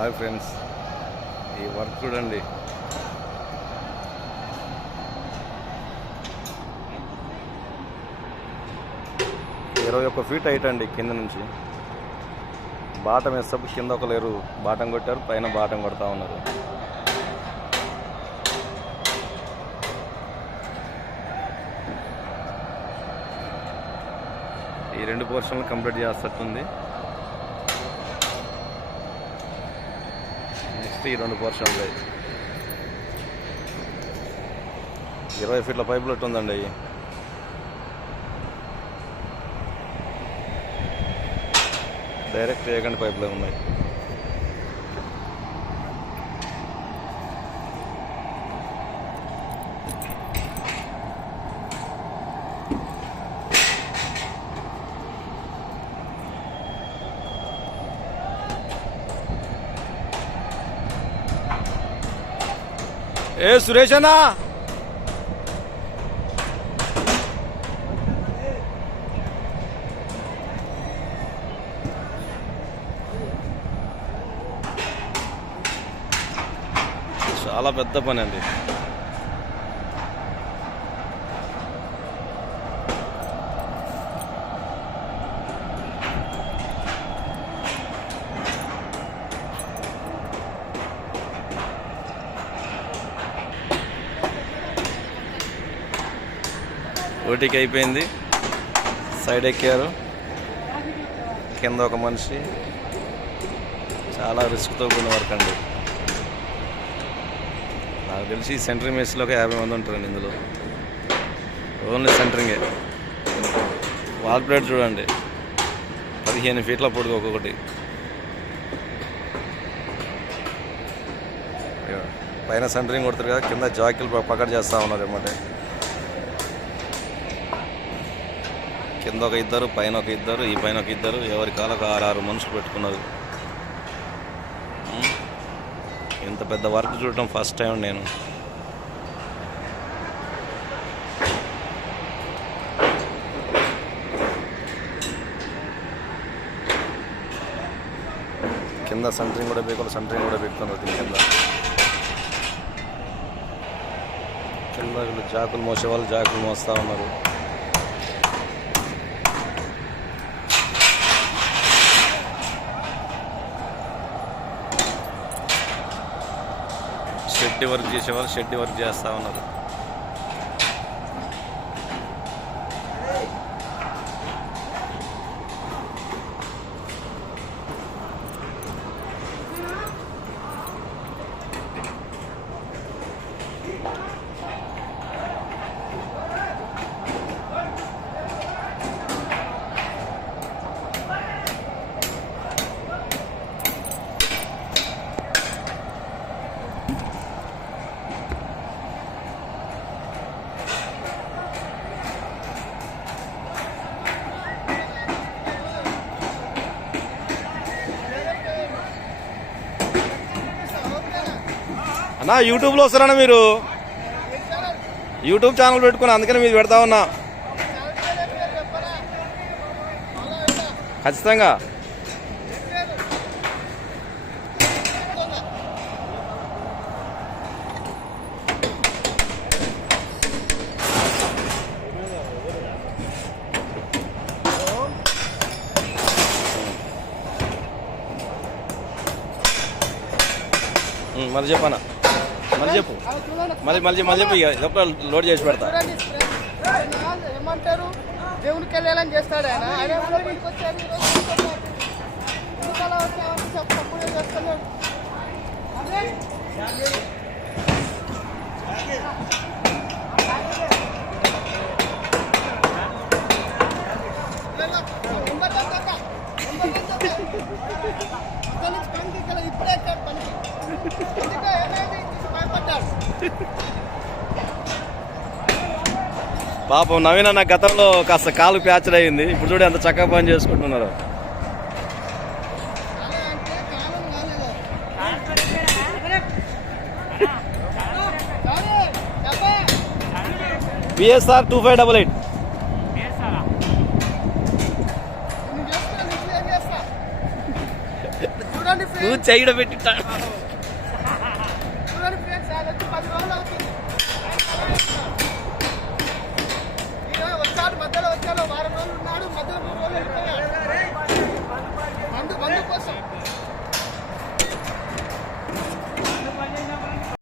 Hi friends, ఈ work చూడండి. ఇరవై 21 ఫీట్ హైట్ అండి. కింద నుంచి బాటం వేసేటప్పుడు కింద ఒక లేరు బాటం కొట్టారు, పైన బాటం కొడతా ఉన్నారు. ఈ 2 పోర్షన్లు కంప్లీట్ చేస్తట్టుంది. నెక్స్ట్ ఈ 2 పోర్షన్లు 20 ఫీట్ల పైపులు ఉందండి. అవి డైరెక్ట్ వేయకండి పైపులే ఉన్నాయి. ఏ సురేష్ అన్నా, చాలా పెద్ద పని అండి. ఓటీకి అయిపోయింది. సైడ్ ఎక్కారు, కింద ఒక మనిషి. చాలా రిస్క్తో కూడిన వర్క్ అండి. నాకు తెలిసి సెంటరింగ్ మేస్లో ఒక 50 మంది ఉంటారండి ఇందులో. ఓన్లీ సెంటరింగే. వాల్ ప్లేట్ చూడండి, 15 ఫీట్ల పొడుగు ఒక్కొక్కటి. పైన సెంటరింగ్ కొడతారు కదా, కింద జాకీలు పకడ్ చేస్తూ ఉన్నారు అన్నమాట. కింద ఒక ఇద్దరు, పైన ఒక ఇద్దరు, ఈ పైన ఒక ఇద్దరు, ఎవరి కాలకు 6 మనుషులు పెట్టుకున్నారు. ఇంత పెద్ద వర్క్ చూడటం ఫస్ట్ టైం నేను. కింద సెంటరింగ్ కూడా బీకోవాలి, సెంటరింగ్ కూడా పెట్టుకున్నారు. కింద వీళ్ళు జాకులు మోసేవాళ్ళు జాకులు మోస్తూ ఉన్నారు. షెడ్ వర్క్ చేసేవాళ్ళు షెడ్ వర్క్ చేస్తూ ఉన్నారు. అన్నా యూట్యూబ్లో వస్తారన్నా మీరు? యూట్యూబ్ ఛానల్ పెట్టుకుని అందుకని మీరు పెడతా ఉన్నా. ఖచ్చితంగా మళ్ళీ చెప్పనా, మళ్ళీ చెప్పు, మళ్ళీ చెప్పు. ఇక లోడ్ చేసి పెడతా. ఏమంటారు, దేవునికి వెళ్ళాలని చేస్తాడు ఆయన. ఇప్పుడే పాపం నవీన్ అన్న గతంలో కాస్త కాలు ప్యాచర్ అయింది. ఇప్పుడు చూడు ఎంత చక్కగా పని చేసుకుంటున్నారు. PSR 2588. చూడండి నువ్వు ఫ్రెండ్స్, చెయ్యడ పెట్టిట్టాడు. చూడండి ఫ్రెండ్స్, ఆయన వచ్చి 10 రోజులు అవుతుంది. ఈయన వచ్చాడు, మధ్యలో వచ్చాడు, వారం